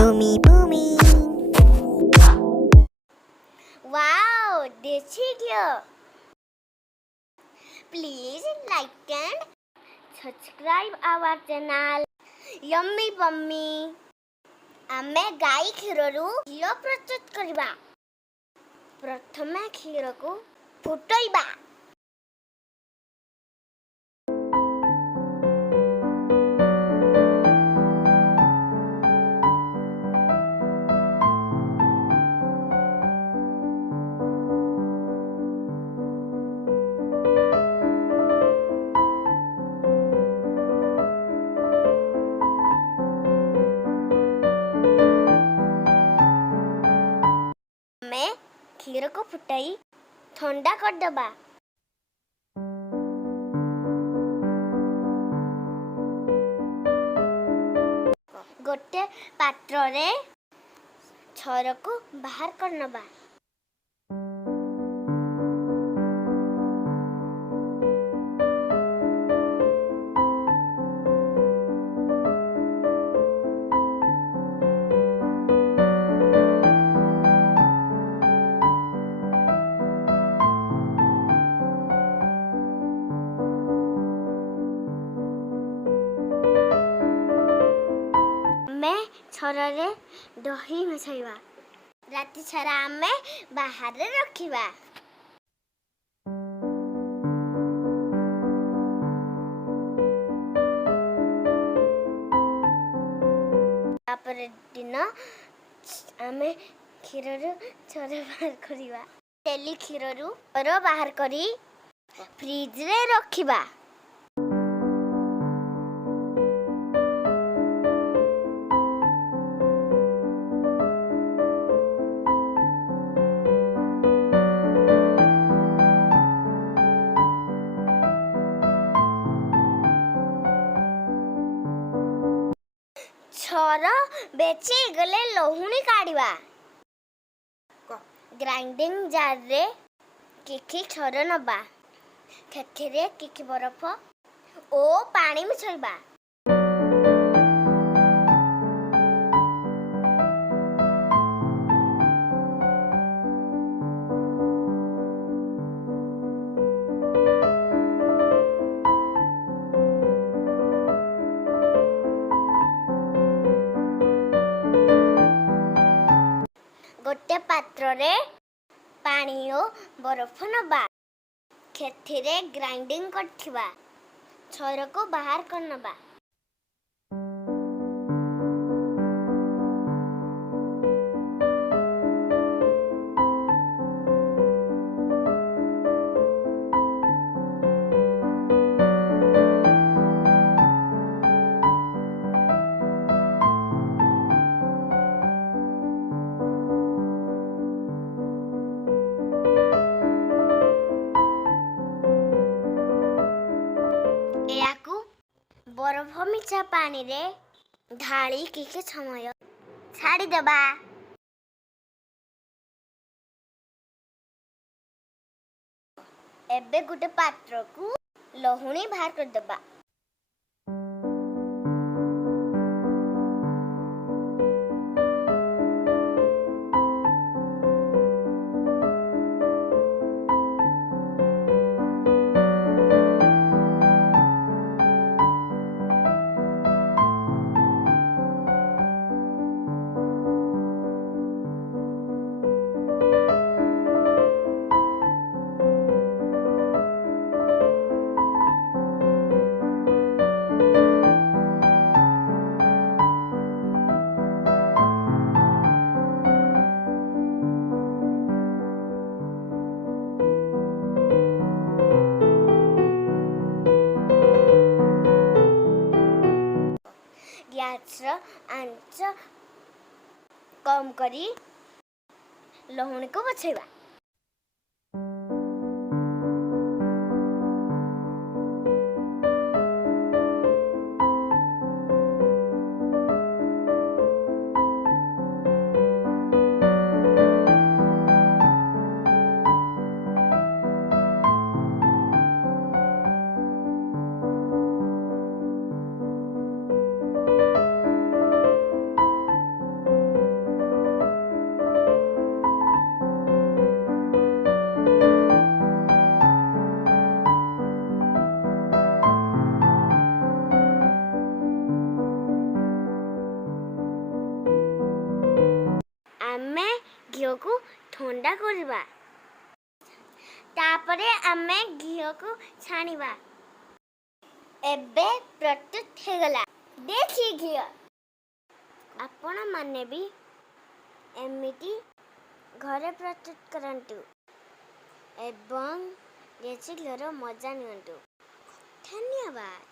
Yummy Boomy. Wow, देसी घियो. Please like and subscribe our channel Yummy Bummy. ଆମେ ଗାଈ କ୍ଷୀରରୁ ଘିଅ ପ୍ରସ୍ତୁତ କରିବା. ପ୍ରଥମେ କ୍ଷୀରକୁ ଫୁଟେଇବା. ଆମେ କ୍ଷୀରକୁ ଫୁଟାଇ ଥଣ୍ଡା କରିଦେବା. ଗୋଟେ ପାତ୍ରରେ ଛରକୁ ବାହାର କରିନେବା. ଆମେ ଛରରେ ଦହି ମିଶାଇବା. ରାତି ସାରା ଆମେ ବାହାରେ ରଖିବା. ତାପରେ ଦିନ ଆମେ କ୍ଷୀରରୁ ଛର ବାହାର କରିବା. ଡେଲି କ୍ଷୀରରୁ ଛର ବାହାର କରି ଫ୍ରିଜରେ ରଖିବା. ଛର ବେଶୀ ଗଲେ ଲହୁଣୀ କାଢ଼ିବା. ଗ୍ରାଇଣ୍ଡିଂ ଜାରରେ କିଛି ଛର ନେବା. ସେଥିରେ କିଛି ବରଫ ଓ ପାଣି ମିଶାଇବା. ଗୋଟେ ପାତ୍ରରେ ପାଣି ଓ ବରଫ ନେବା. ସେଥିରେ ଗ୍ରାଇଣ୍ଡିଂ କରିଥିବା ଛରକୁ ବାହାର କରିନେବା. ଏହାକୁ ବରଫ ମିଶା ପାଣିରେ ଢାଳି କିଛି ସମୟ ଛାଡ଼ିଦେବା. ଏବେ ଗୋଟେ ପାତ୍ରକୁ ଲହୁଣୀ ବାହାର କରିଦେବା. ଗ୍ୟାସର ଆଞ୍ଚ କମ୍ କରି ଲହୁଣୀକୁ ବଛେଇବା. ମଣ୍ଡା କରିବା। ତାପରେ ଆମେ ଘିଅକୁ ଛାଣିବା। ଏବେ ପ୍ରସ୍ତୁତ ହେଇଗଲା ଦେଶୀ ଘିଅ। ଆପଣମାନେ ବି ଏମିତି ଘରେ ପ୍ରସ୍ତୁତ କରନ୍ତୁ ଏବଂ ଦେଶୀ ଘିଅର ମଜା ନିଅନ୍ତୁ। ଧନ୍ୟବାଦ।